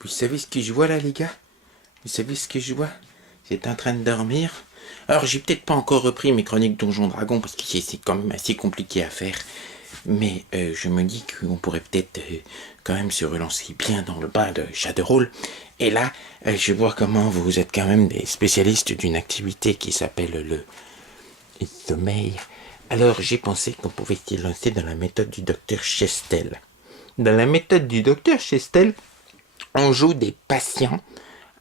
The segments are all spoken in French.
Vous savez ce que je vois là, les gars? Vous savez ce que je vois? J'étais en train de dormir. Alors, j'ai peut-être pas encore repris mes chroniques Donjon Dragon parce que c'est quand même assez compliqué à faire. Mais je me dis qu'on pourrait peut-être quand même se relancer bien dans le bain de Shadowrun. Et là, je vois comment vous êtes quand même des spécialistes d'une activité qui s'appelle le sommeil. Alors, j'ai pensé qu'on pouvait s'y lancer dans la méthode du docteur Chestel. Dans la méthode du docteur Chestel, on joue des patients,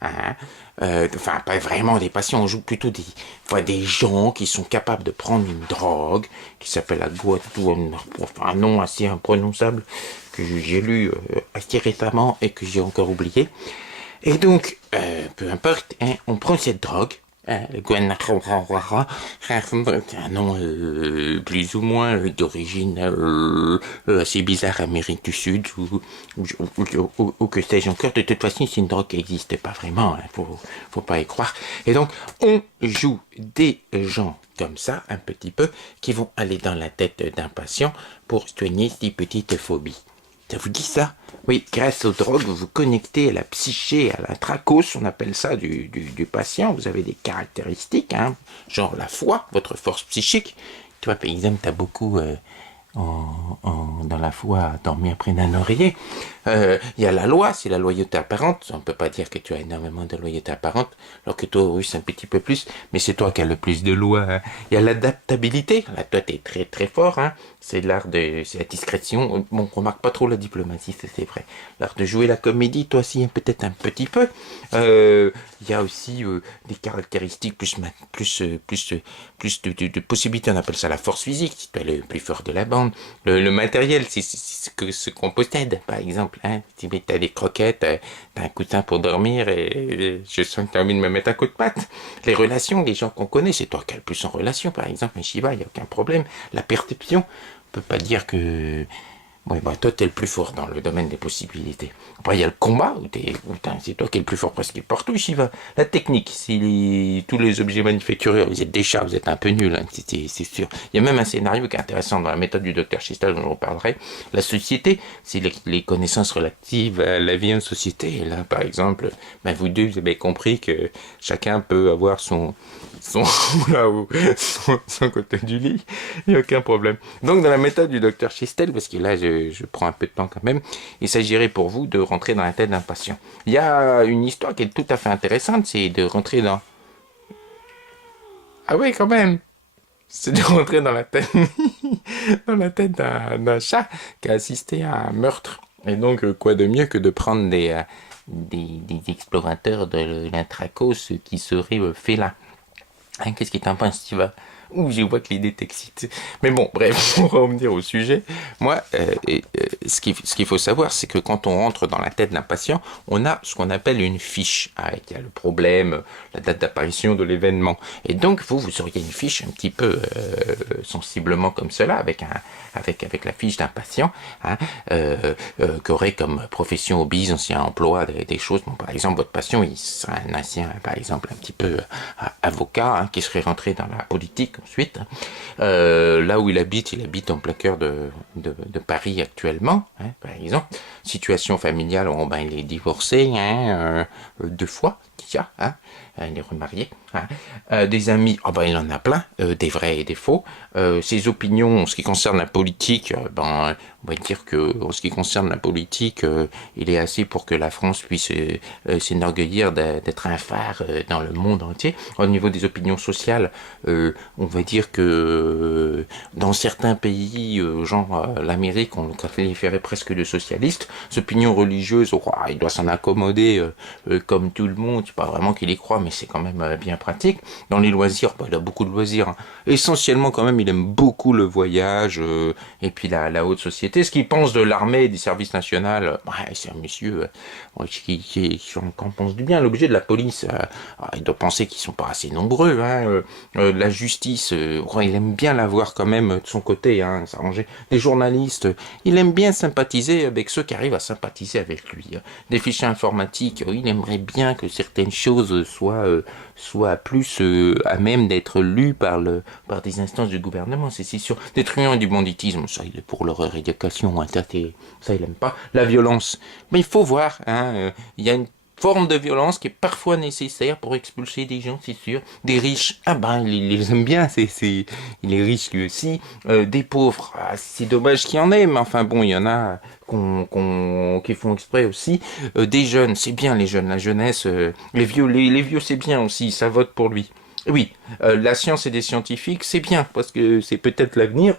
hein, enfin pas vraiment des patients, on joue plutôt des gens qui sont capables de prendre une drogue qui s'appelle la guatouane, un nom assez imprononçable que j'ai lu assez récemment et que j'ai encore oublié. Et donc, peu importe, hein, on prend cette drogue. Le un nom plus ou moins d'origine assez bizarre, Amérique du Sud ou que sais-je encore. De toute façon, c'est une drogue qui n'existe pas vraiment, hein, faut pas y croire. Et donc, on joue des gens comme ça, un petit peu, qui vont aller dans la tête d'un patient pour soigner ses petites phobies. Ça vous dit ça? Oui, grâce aux drogues, vous vous connectez à la psyché, à la trachos, on appelle ça, du patient. Vous avez des caractéristiques, hein, genre la foi, votre force psychique. Toi, par exemple, t'as beaucoup dans la foi à dormir près d'un oreiller. Il y a la loi, c'est la loyauté apparente. On ne peut pas dire que tu as énormément de loyauté apparente, alors que toi, oui, c'est un petit peu plus, mais c'est toi qui as le plus de loi. Hein. Il y a l'adaptabilité. Là, toi, t'es très très fort. Hein. C'est c'est la discrétion. Bon, on remarque pas trop la diplomatie, c'est vrai. L'art de jouer la comédie, toi aussi, peut-être un petit peu. Il y a aussi des caractéristiques plus de possibilités. On appelle ça la force physique. Si tu es le plus fort de la bande. Le matériel, c'est ce qu'on possède, par exemple. Hein. Si tu as des croquettes, tu as un coussin pour dormir et je sens que tu as envie de me mettre un coup de patte. Les relations, les gens qu'on connaît, c'est toi qui as le plus en relation, par exemple. Mais Shiva, il n'y a aucun problème. La perception, on peut pas dire que... Ouais, bah toi, t'es le plus fort dans le domaine des possibilités. Après, il y a le combat, c'est toi qui es le plus fort presque partout, Shiva. La technique, si tous les objets manufacturés, vous êtes des chats, vous êtes un peu nuls, hein, c'est sûr. Il y a même un scénario qui est intéressant dans la méthode du docteur Chistal, dont je vous parlerai. La société, c'est les connaissances relatives à la vie en société. Et là, par exemple, ben, vous deux, vous avez compris que chacun peut avoir son côté du lit, il n'y a aucun problème. Donc dans la méthode du docteur Chistel, parce que là je prends un peu de temps quand même, il s'agirait pour vous de rentrer dans la tête d'un patient. Il y a une histoire qui est tout à fait intéressante, c'est de rentrer dans... Ah oui quand même. C'est de rentrer dans la tête, dans la tête d'un chat qui a assisté à un meurtre. Et donc, quoi de mieux que de prendre des explorateurs de l'intracos qui seraient félins. Hein, qu'est-ce que t'en penses, tu vas? Ouh, je vois que l'idée t'excite. Mais bon, bref, pour revenir au sujet, moi, ce qu'il faut savoir, c'est que quand on rentre dans la tête d'un patient, on a ce qu'on appelle une fiche, avec il y a le problème, la date d'apparition de l'événement. Et donc, vous auriez une fiche un petit peu sensiblement comme cela, avec la fiche d'un patient, hein, qui aurait comme profession hobbies, ancien emploi, des choses. Bon, par exemple, votre patient, il serait un ancien, par exemple, un petit peu avocat, hein, qui serait rentré dans la politique ensuite. Là où il habite en plein cœur de Paris actuellement, hein, par exemple. Situation familiale, oh, ben, il est divorcé, hein, 2 fois déjà, hein, il est remarié. Hein. Des amis, oh, ben, il en a plein, des vrais et des faux. Ses opinions en ce qui concerne la politique, ben, on va dire que en ce qui concerne la politique, il est assez pour que la France puisse s'enorgueillir d'être un phare dans le monde entier. Au niveau des opinions sociales, on va dire que dans certains pays, genre l'Amérique, on le qualifierait presque de socialiste. Ses opinions religieuses, oh, il doit s'en accommoder comme tout le monde. C'est pas vraiment qu'il y croit, mais c'est quand même bien pratique. Dans les loisirs, bah, il a beaucoup de loisirs. Hein. Essentiellement, quand même, il aime beaucoup le voyage et puis la haute société. Ce qu'il pense de l'armée, du service national, ouais, c'est un monsieur qui en pense du bien. L'objet de la police, il doit penser qu'ils sont pas assez nombreux. Hein, la justice, il aime bien la voir quand même de son côté, hein, s'arranger. Les journalistes, il aime bien sympathiser avec ceux qui arrivent à sympathiser avec lui. Des fichiers informatiques, il aimerait bien que certaines choses soient soit plus à même d'être lu par des instances du gouvernement, c'est sûr. Des truands et du banditisme, ça il est pour leur éducation, hein, ça il aime pas. La violence, mais il faut voir, hein, il y a une forme de violence qui est parfois nécessaire pour expulser des gens, c'est sûr. Des riches, ah ben, il les aime bien, il est riche lui aussi. Des pauvres, ah, c'est dommage qu'il y en ait, mais enfin bon, il y en a qui font exprès aussi. Des jeunes, c'est bien les jeunes, la jeunesse. Les vieux, c'est bien aussi, ça vote pour lui. Oui, la science et des scientifiques, c'est bien, parce que c'est peut-être l'avenir.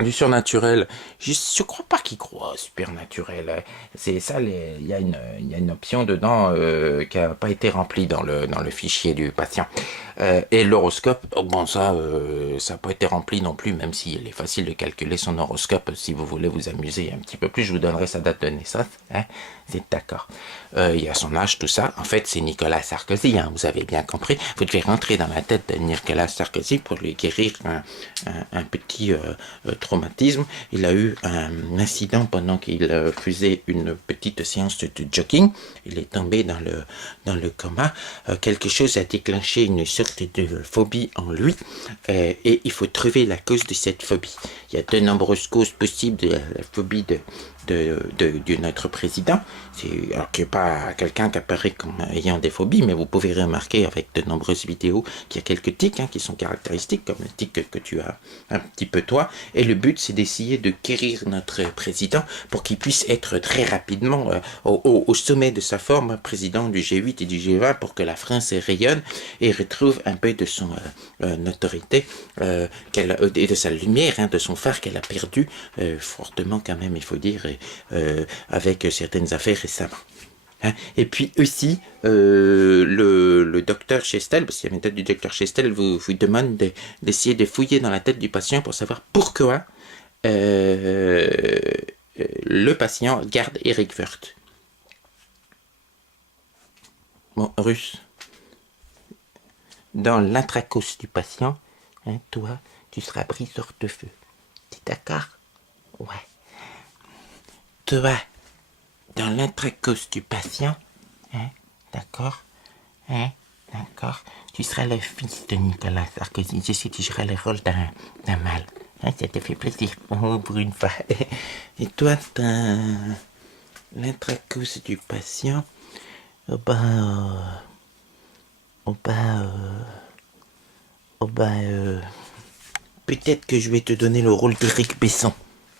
Du surnaturel, je crois pas qu'il croit au supernaturel. C'est ça, il y a une option dedans qui a pas été remplie dans le fichier du patient. Et l'horoscope, oh bon ça a pas été rempli non plus, même s'il est facile de calculer son horoscope. Si vous voulez vous amuser un petit peu plus, je vous donnerai sa date de naissance. Hein, c'est d'accord. Il y a son âge, tout ça. En fait, c'est Nicolas Sarkozy, hein, vous avez bien compris. Vous devez rentrer dans la tête de Nicolas Sarkozy pour lui guérir un petit traumatisme. Il a eu un incident pendant qu'il faisait une petite séance de jogging. Il est tombé dans le coma. Quelque chose a déclenché une sorte de phobie en lui et il faut trouver la cause de cette phobie. Il y a de nombreuses causes possibles de la phobie de notre président. Alors qu'il n'y a pas quelqu'un qui apparaît comme ayant des phobies, mais vous pouvez remarquer avec de nombreuses vidéos qu'il y a quelques tics qui sont caractéristiques, comme le tic que tu as un petit peu toi. Et le but, c'est d'essayer de guérir notre président pour qu'il puisse être très rapidement au sommet de sa forme, président du G8 et du G20, pour que la France rayonne et retrouve un peu de son autorité et de sa lumière, hein, de son phare qu'elle a perdu fortement quand même, il faut dire, avec certaines affaires récemment. Hein. Et puis aussi, le docteur Chestel, parce que la méthode du docteur Chestel vous demande d'essayer de fouiller dans la tête du patient pour savoir pourquoi le patient garde Eric Woerth. Bon, Russe, dans l'intracos du patient, hein, toi, tu seras pris sur de feu. T'es d'accord? Ouais. Toi, dans l'intracos du patient, hein, d'accord, hein, d'accord, tu seras le fils de Nicolas Sarkozy. Je sais que tu joueras le rôle d'un mâle. Hein, ça te fait plaisir pour une fois. Et toi, dans l'intracos du patient, peut-être que je vais te donner le rôle d'Éric Besson.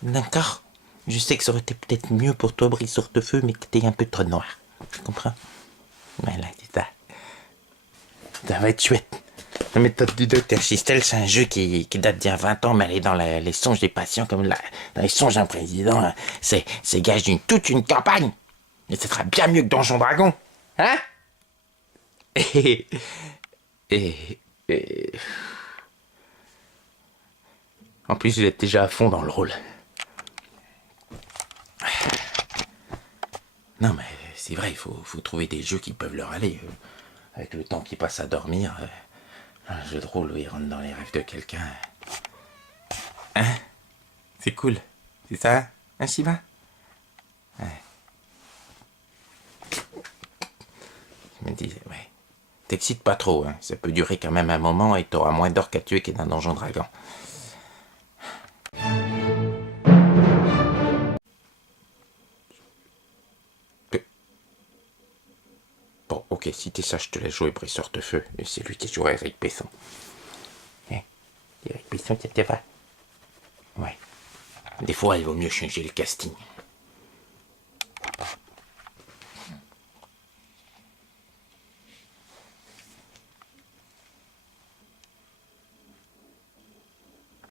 D'accord? Je sais que ça aurait été peut-être mieux pour toi, Brice Hortefeux, mais que t'es un peu trop noir. Tu comprends? Voilà, c'est ça. Ça va être chouette. La méthode du docteur Chestel, c'est un jeu qui date d'il y a 20 ans, mais elle est dans les songes des patients, comme dans les songes d'un président. Hein. C'est gage toute une campagne. Et ce sera bien mieux que Donjon Dragon. Hein? Et... En plus, vous êtes déjà à fond dans le rôle. Non, mais c'est vrai, il faut trouver des jeux qui peuvent leur aller. Avec le temps qu'ils passent à dormir, un jeu de rôle où ils rentrent dans les rêves de quelqu'un. Hein? C'est cool. C'est ça? Hein, Shiva? Ouais. Je me disais, ouais. T'excites pas trop, hein. Ça peut durer quand même un moment et t'auras moins d'or qu'à tuer qu'est dans Donjon Dragon. Bon, ok, si t'es ça, je te laisse jouer Brice Hortefeux. Et c'est lui qui jouera Eric Besson. Hein? Eric Besson, ça te va? Ouais. Des fois, il vaut mieux changer le casting.